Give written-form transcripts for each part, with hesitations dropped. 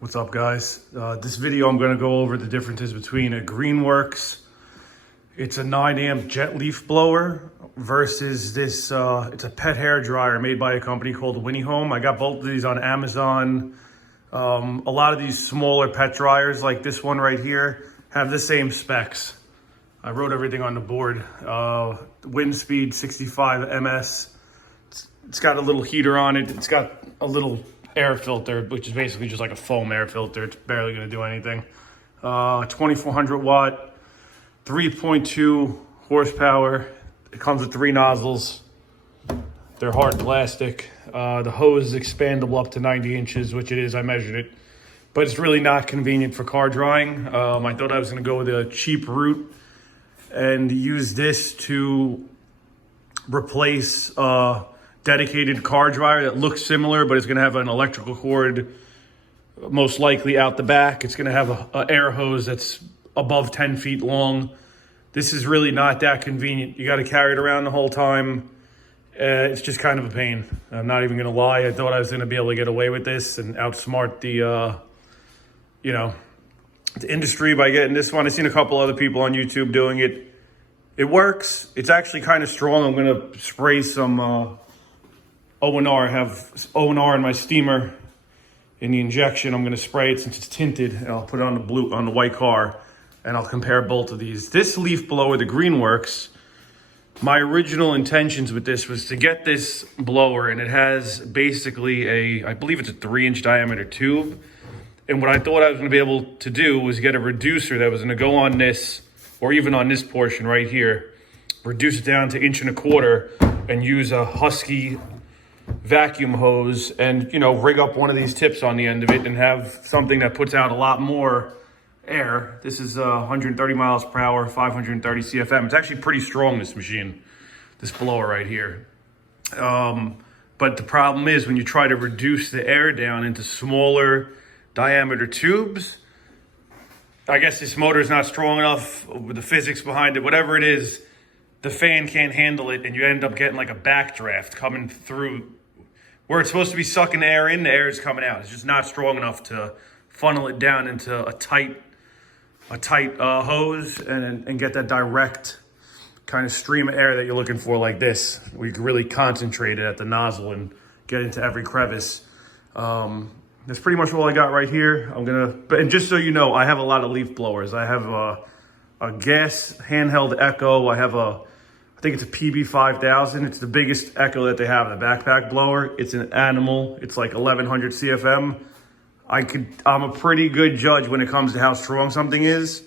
What's up, guys? This video I'm going to go over the differences between a Greenworks, it's a 9 amp jet leaf blower, versus this, it's a pet hair dryer made by a company called Winnie Home. I got both of these on Amazon. A lot of these smaller pet dryers like this one right here have the same specs. I wrote everything on the board. Wind speed 65 ms. It's got a little heater on it. It's got a little air filter, which is basically just like a foam air filter. It's barely going to do anything. 2400 watt, 3.2 horsepower. It comes with 3 nozzles. They're hard plastic. The hose is expandable up to 90 inches, which it is. I measured it. But it's really not convenient for car drying. I thought I was going to go with a cheap route and use this to replace dedicated car dryer that looks similar, but it's going to have an electrical cord most likely out the back. It's going to have a air hose that's above 10 feet long. This is really not that convenient. You got to carry it around the whole time. It's just kind of a pain. I'm not even going to lie. I thought I was going to be able to get away with this and outsmart the industry by getting this one. I've seen a couple other people on YouTube doing it. It works. It's actually kind of strong. I'm going to spray some O&R. I have O&R in my steamer in the injection. I'm going to spray it since it's tinted, and I'll put it on the white car, and I'll compare both of these. This leaf blower, the Greenworks, my original intentions with this was to get this blower, and it has basically I believe it's a 3-inch diameter tube. And what I thought I was going to be able to do was get a reducer that was going to go on this, or even on this portion right here, reduce it down to 1.25 inches, and use a Husky vacuum hose and, rig up one of these tips on the end of it and have something that puts out a lot more air. This is 130 miles per hour, 530 CFM. It's actually pretty strong, this machine, this blower right here. But the problem is when you try to reduce the air down into smaller diameter tubes, I guess this motor is not strong enough with the physics behind it, whatever it is, the fan can't handle it, and you end up getting like a backdraft coming through. Where it's supposed to be sucking air in, the air is coming out. It's just not strong enough to funnel it down into a tight hose and get that direct kind of stream of air that you're looking for like this. Where you can really concentrate it at the nozzle and get into every crevice. That's pretty much all I got right here. And just so you know, I have a lot of leaf blowers. I have a gas handheld Echo. I think it's a PB5000. It's the biggest Echo that they have, the backpack blower. It's an animal. It's like 1100 CFM. I'm a pretty good judge when it comes to how strong something is.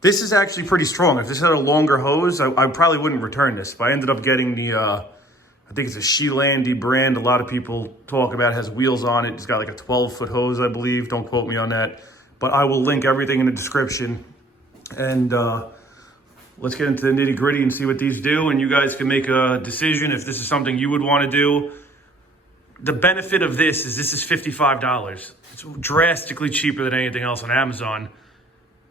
This is actually pretty strong. If this had a longer hose, I probably wouldn't return this. But I ended up getting the, I think it's a Shelandy brand. A lot of people talk about it, has wheels on it. It's got like a 12-foot hose, I believe. Don't quote me on that. But I will link everything in the description. And let's get into the nitty gritty and see what these do. And you guys can make a decision if this is something you would want to do. The benefit of this is $55. It's drastically cheaper than anything else on Amazon.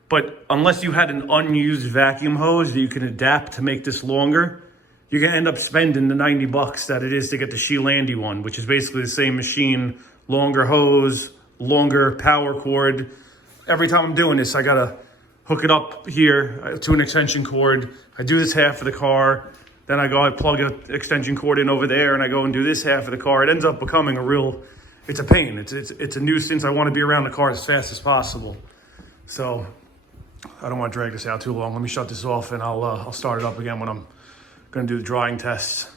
But unless you had an unused vacuum hose that you can adapt to make this longer, you're going to end up spending the $90 that it is to get the Shelandy one, which is basically the same machine, longer hose, longer power cord. Every time I'm doing this, I got to hook it up here to an extension cord. I do this half of the car. Then I plug an extension cord in over there, and I go and do this half of the car. It ends up becoming it's a pain. It's a nuisance. I want to be around the car as fast as possible. So I don't want to drag this out too long. Let me shut this off, and I'll start it up again when I'm going to do the drying tests.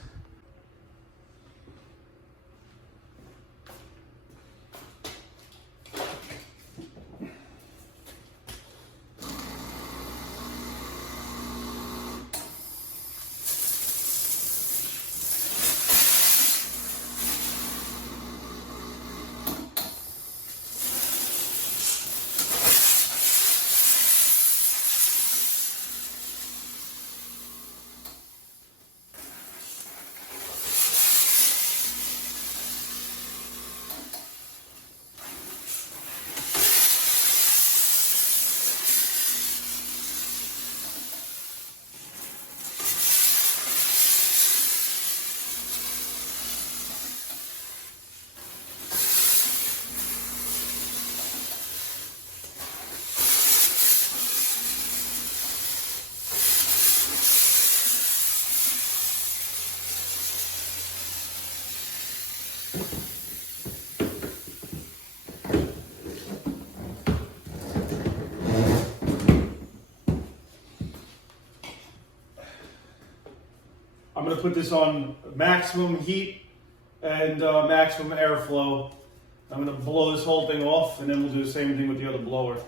I'm going to put this on maximum heat and maximum airflow. I'm going to blow this whole thing off, and then we'll do the same thing with the other blower.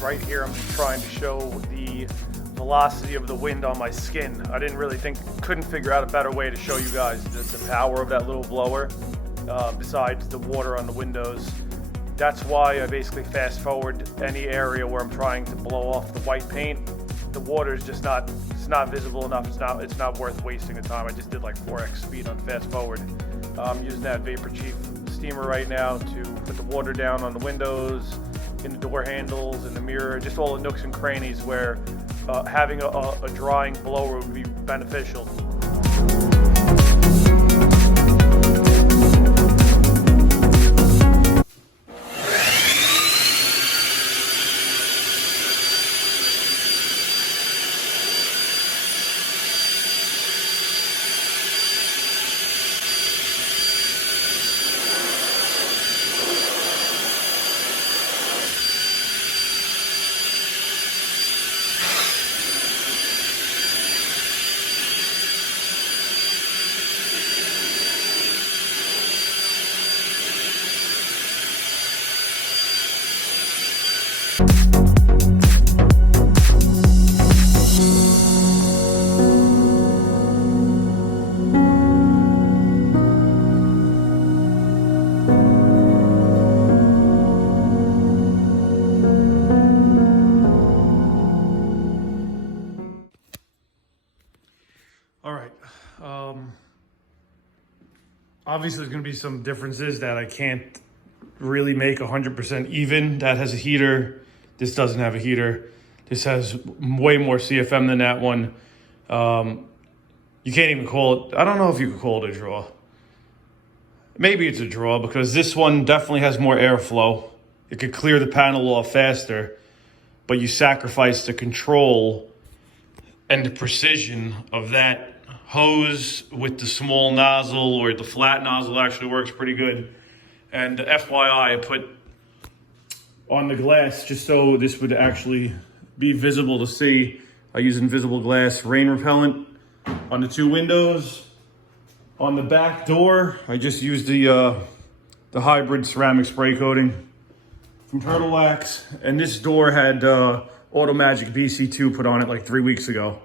Right here, I'm just trying to show the velocity of the wind on my skin. I couldn't figure out a better way to show you guys the power of that little blower, besides the water on the windows. That's why I basically fast forward any area where I'm trying to blow off the white paint. The water is just not visible enough. It's not worth wasting the time. I just did like 4x speed on fast forward. I'm using that Vapor Chief steamer right now to put the water down on the windows, in the door handles, in the mirror, just all the nooks and crannies where having a drying blower would be beneficial. All right. Obviously, there's going to be some differences that I can't really make 100% even. That has a heater. This doesn't have a heater. This has way more CFM than that one. You can't even call it, I don't know if you could call it a draw. Maybe it's a draw because this one definitely has more airflow. It could clear the panel off faster, but you sacrifice the control and the precision of that hose with the small nozzle, or the flat nozzle actually works pretty good. And FYI, I put on the glass just so this would actually be visible to see. I use invisible glass rain repellent on the two windows. On the back door, I just used the hybrid ceramic spray coating from Turtle Wax. And this door had Automagic BC2 put on it like 3 weeks ago.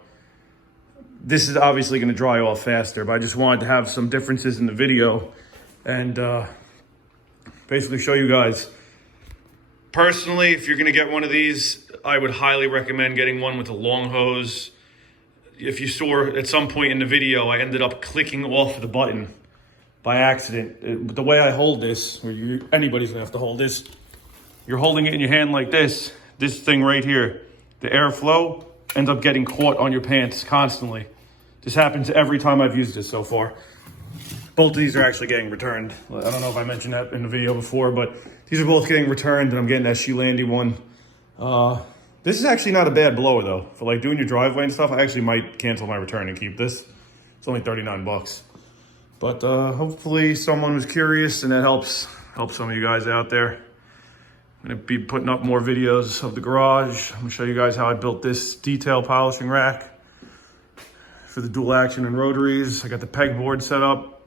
This is obviously going to dry off faster, but I just wanted to have some differences in the video and basically show you guys. Personally, if you're going to get one of these, I would highly recommend getting one with a long hose. If you saw at some point in the video, I ended up clicking off the button by accident. The way I hold this, or anybody's going to have to hold this, you're holding it in your hand like this thing right here, the airflow ends up getting caught on your pants constantly. This happens every time I've used this so far. Both of these are actually getting returned. I don't know if I mentioned that in the video before, but these are both getting returned, and I'm getting that Shelandy one. This is actually not a bad blower though. For like doing your driveway and stuff, I actually might cancel my return and keep this. It's only 39 bucks. But hopefully someone was curious and that helps some of you guys out there. I'm gonna be putting up more videos of the garage. I'm gonna show you guys how I built this detail polishing rack for the dual action and rotaries. I got the pegboard set up.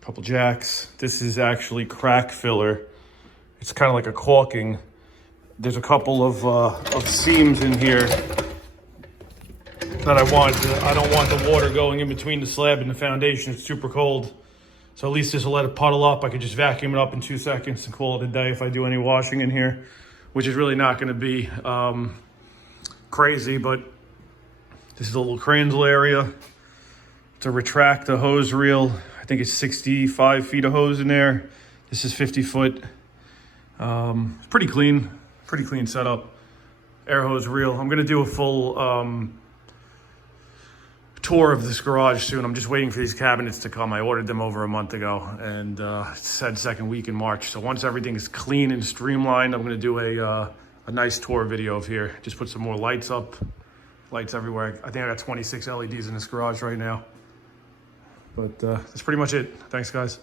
Couple jacks. This is actually crack filler. It's kind of like a caulking. There's a couple of seams in here that I don't want the water going in between the slab and the foundation. It's super cold. So at least this will let it puddle up. I could just vacuum it up in 2 seconds and call it a day if I do any washing in here, which is really not gonna be crazy, but this is a little cranzel area to retract the hose reel. I think it's 65 feet of hose in there. This is 50 foot. It's pretty clean setup. Air hose reel. I'm gonna do a full tour of this garage soon. I'm just waiting for these cabinets to come. I ordered them over a month ago, and it said second week in March. So once everything is clean and streamlined, I'm gonna do a nice tour video of here. Just put some more lights up. Lights everywhere. I think I got 26 LEDs in this garage right now. But that's pretty much it. Thanks, guys.